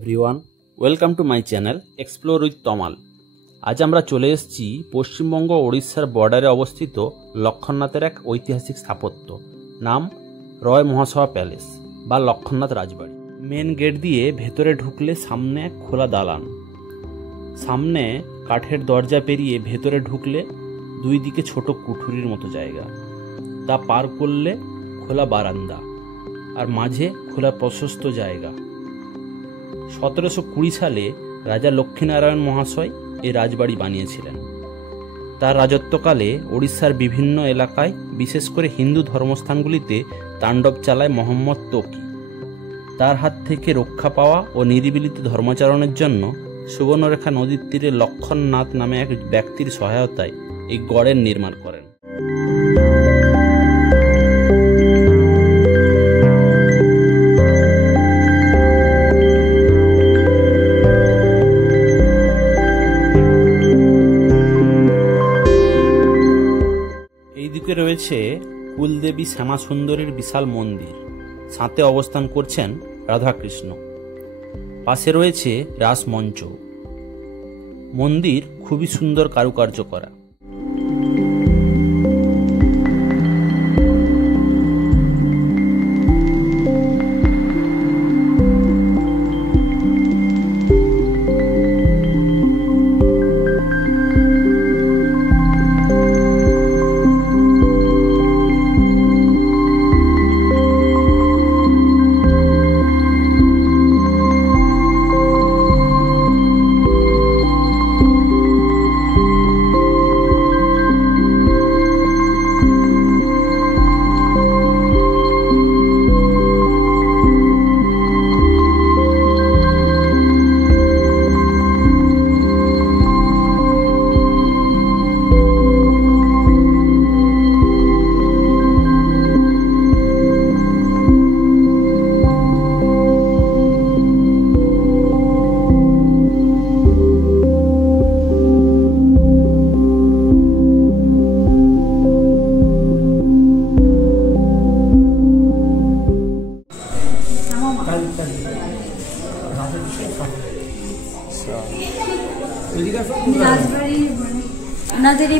Everyone, welcome to my channel explore with Tamal. আজ আমরা চলে এসেছি পশ্চিমবঙ্গ ওড়িশার বর্ডারে অবস্থিত লক্ষণনাথের এক ঐতিহাসিক স্থাপত্য, নাম রয় মহাসভা প্যালেস বা লক্ষণনাথ রাজবাড়ি। মেন গেট দিয়ে ভেতরে ঢুকলে সামনে এক খোলা দালান, সামনে কাঠের দরজা পেরিয়ে ভেতরে ঢুকলে দুই দিকে ছোট কুঠুরির মতো জায়গা, তা পার করলে খোলা বারান্দা, আর মাঝে খোলা প্রশস্ত জায়গা। 1720 সালে রাজা লক্ষ্মীনারায়ণ মহাশয় এই রাজবাড়ি বানিয়েছিলেন। তার রাজত্বকালে ওড়িশার বিভিন্ন এলাকায়, বিশেষ করে হিন্দু ধর্মস্থানগুলিতে তাণ্ডব চালায় মোহাম্মদ তকি। তার হাত থেকে রক্ষা পাওয়া ও নিরিবিলিতে ধর্মাচরণের জন্য সুবর্ণরেখা নদীর তীরে লক্ষণনাথ নামে এক ব্যক্তির সহায়তায় এই গড়ের নির্মাণ করেন। এইদিকে রয়েছে কুলদেবী শ্যামা সুন্দরীর বিশাল মন্দির, সাথে অবস্থান করছেন রাধাকৃষ্ণ। পাশে রয়েছে রাসমঞ্চ। মন্দির খুবই সুন্দর কারুকার্য করা।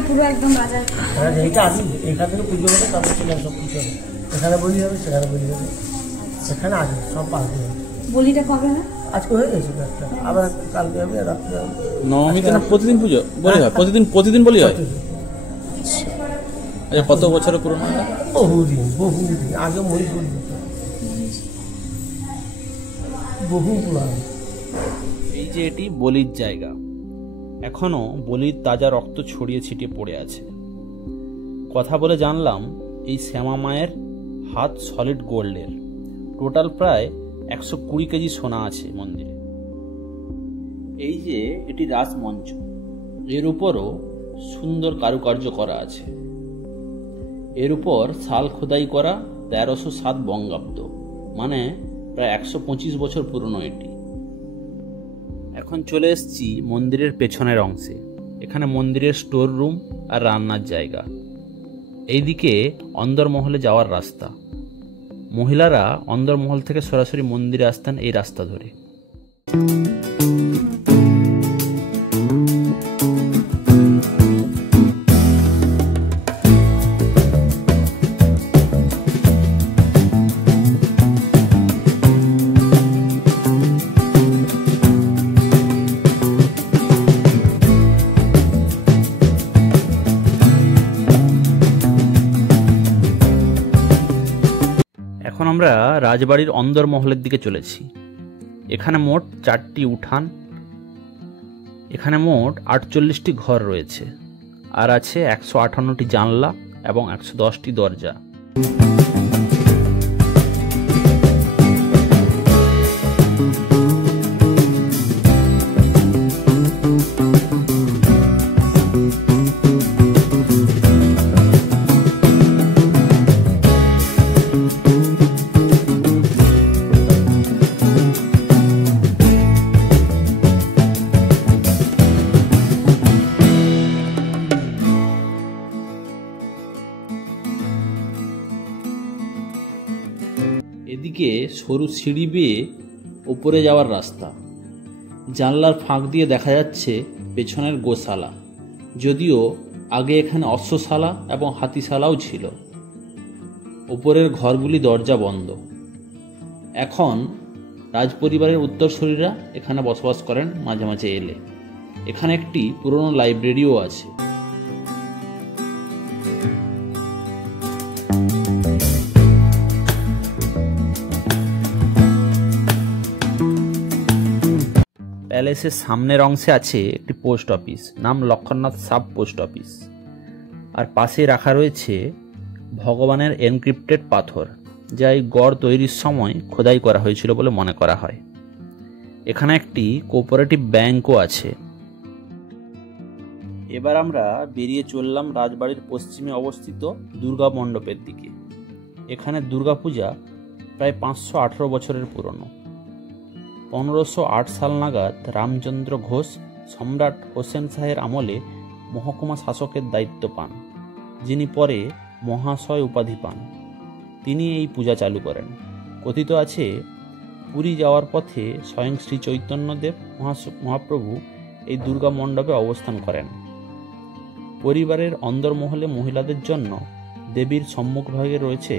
পুরো একদম বাজার এইটা আসি এখান থেকে পুজো হবে, তারপর চলে সব কিছু হবে। এখানে বলি হবে, সেখানে বলি হবে, সেখানে আসবে সব পাল্টে হবে। বলিটা কবে না? আজকে হয়ে গেছে একটা, আবার কালকে হবে, রাত্রে হবে। নবমীতে না প্রতিদিন পুজো বলি হয়? প্রতিদিন বলি হয়। আচ্ছা, কত বছরের পুরনো? বহুদিন আগে মই বলি, বহু পুরানো। এই যে এটি বলির জায়গা, এখনো বলির তাজা রক্ত ছড়িয়ে ছিটিয়ে পড়ে আছে। কথা বলে জানলাম এই শ্যামা মায়ের হাত সলিড গোল্ডের, টোটাল প্রায় 120 কেজি সোনা আছে মন্দিরে। এই যে এটি রাসমঞ্চ, এর উপরও সুন্দর কারুকার্য করা আছে। এর উপর শাল খোদাই করা 1307 বঙ্গাব্দ, মানে প্রায় 125 বছর পুরনো এটি। এখন চলে এসেছি মন্দিরের পেছনের অংশে। এখানে মন্দিরের স্টোর রুম আর রান্নার জায়গা। এইদিকে অন্দরমহলে যাওয়ার রাস্তা। মহিলারা অন্দরমহল থেকে সরাসরি মন্দিরে আসতেন এই রাস্তা ধরে। এখন আমরা রাজবাড়ির অন্দরমহলের দিকে চলেছি। এখানে মোট 4টি উঠান, এখানে মোট 48টি ঘর রয়েছে, আর আছে 158টি জানলা এবং 110টি দরজা। এদিকে সরু সিঁড়ি বেয়ে উপরে যাওয়ার রাস্তা। জানলার ফাঁক দিয়ে দেখা যাচ্ছে পেছনের গোশালা। যদিও আগে এখানে অশ্বশালা এবং হাতিশালাও ছিল। ওপরের ঘরগুলি দরজা বন্ধ। এখন রাজপরিবারের উত্তরসূরিরা এখানে বসবাস করেন মাঝে মাঝে এলে। এখানে একটি পুরনো লাইব্রেরিও আছে। প্যালেসের সামনের অংশে আছে একটি পোস্ট অফিস, নাম লক্ষণনাথ সাব পোস্ট অফিস। আর পাশে রাখা রয়েছে ভগবানের এনক্রিপ্টেড পাথর, যা এই গড় তৈরির সময় খোদাই করা হয়েছিল বলে মনে করা হয়। এখানে একটি কোঅপারেটিভ ব্যাংকও আছে। এবার আমরা বেরিয়ে চললাম রাজবাড়ির পশ্চিমে অবস্থিত দুর্গা মণ্ডপের দিকে। এখানে দুর্গাপূজা প্রায় 518 বছরের পুরনো। 1508 সাল নাগাদ রামচন্দ্র ঘোষ সম্রাট হোসেন শাহের আমলে মহকুমা শাসকের দায়িত্ব পান, যিনি পরে মহাশয় উপাধি পান। তিনি এই পূজা চালু করেন। কথিত আছে, পুরী যাওয়ার পথে স্বয়ং শ্রী চৈতন্যদেব মহাপ্রভু এই দুর্গা মণ্ডপে অবস্থান করেন। পরিবারের অন্দরমহলে মহিলাদের জন্য দেবীর সম্মুখভাগে রয়েছে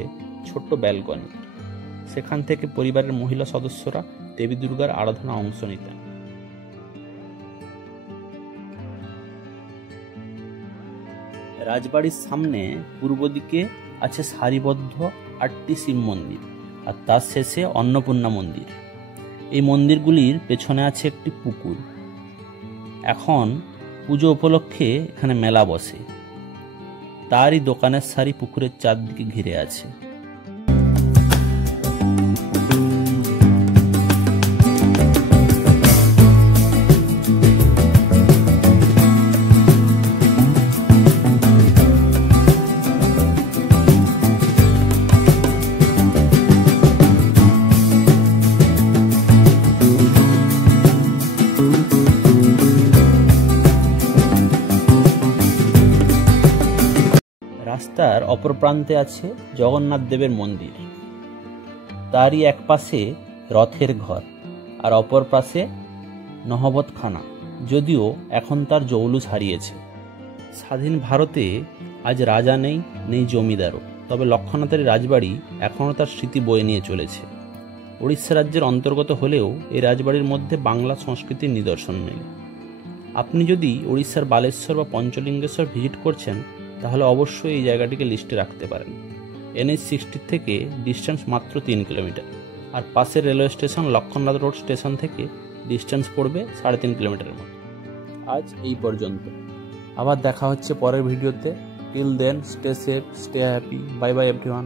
ছোট্ট ব্যালকনি। সেখান থেকে পরিবারের মহিলা সদস্যরা দেবী দুর্গার আরাধনা অংশ নিতেন। রাজবাড়ির সামনে পূর্ব দিকে আছে সারিবদ্ধ 8টি শিব মন্দির, আর তার শেষে অন্নপূর্ণা মন্দির। এই মন্দিরগুলির পেছনে আছে একটি পুকুর। এখন পুজো উপলক্ষে এখানে মেলা বসে। তারই দোকানের সারি পুকুরের চারদিকে ঘিরে আছে। রাস্তার অপর প্রান্তে আছে জগন্নাথ দেবের মন্দির। তারই এক পাশে রথের ঘর, আর অপর পাশে নহবতখানা, যদিও এখন তার জৌলুস হারিয়েছে। স্বাধীন ভারতে আজ রাজা নেই, নেই জমিদারও, তবে লক্ষণনাথের রাজবাড়ি এখনও তার স্মৃতি বয়ে নিয়ে চলেছে। উড়িষ্যা রাজ্যের অন্তর্গত হলেও এই রাজবাড়ির মধ্যে বাংলা সংস্কৃতির নিদর্শন নেই। আপনি যদি উড়িষ্যার বালেশ্বর বা পঞ্চলিঙ্গেশ্বর ভিজিট করছেন, তাহলে অবশ্যই এই জায়গাটিকে লিস্টে রাখতে পারেন। NH-60 থেকে ডিস্টেন্স মাত্র 3 কিলোমিটার, আর পাশের railway station Lakshmannath road station থেকে ডিস্টেন্স পড়বে 3.5 কিলোমিটারের মতো। আজ এই পর্যন্ত, আবার দেখা হচ্ছে পরের ভিডিওতে। Till then, stay safe, stay happy, bye bye everyone.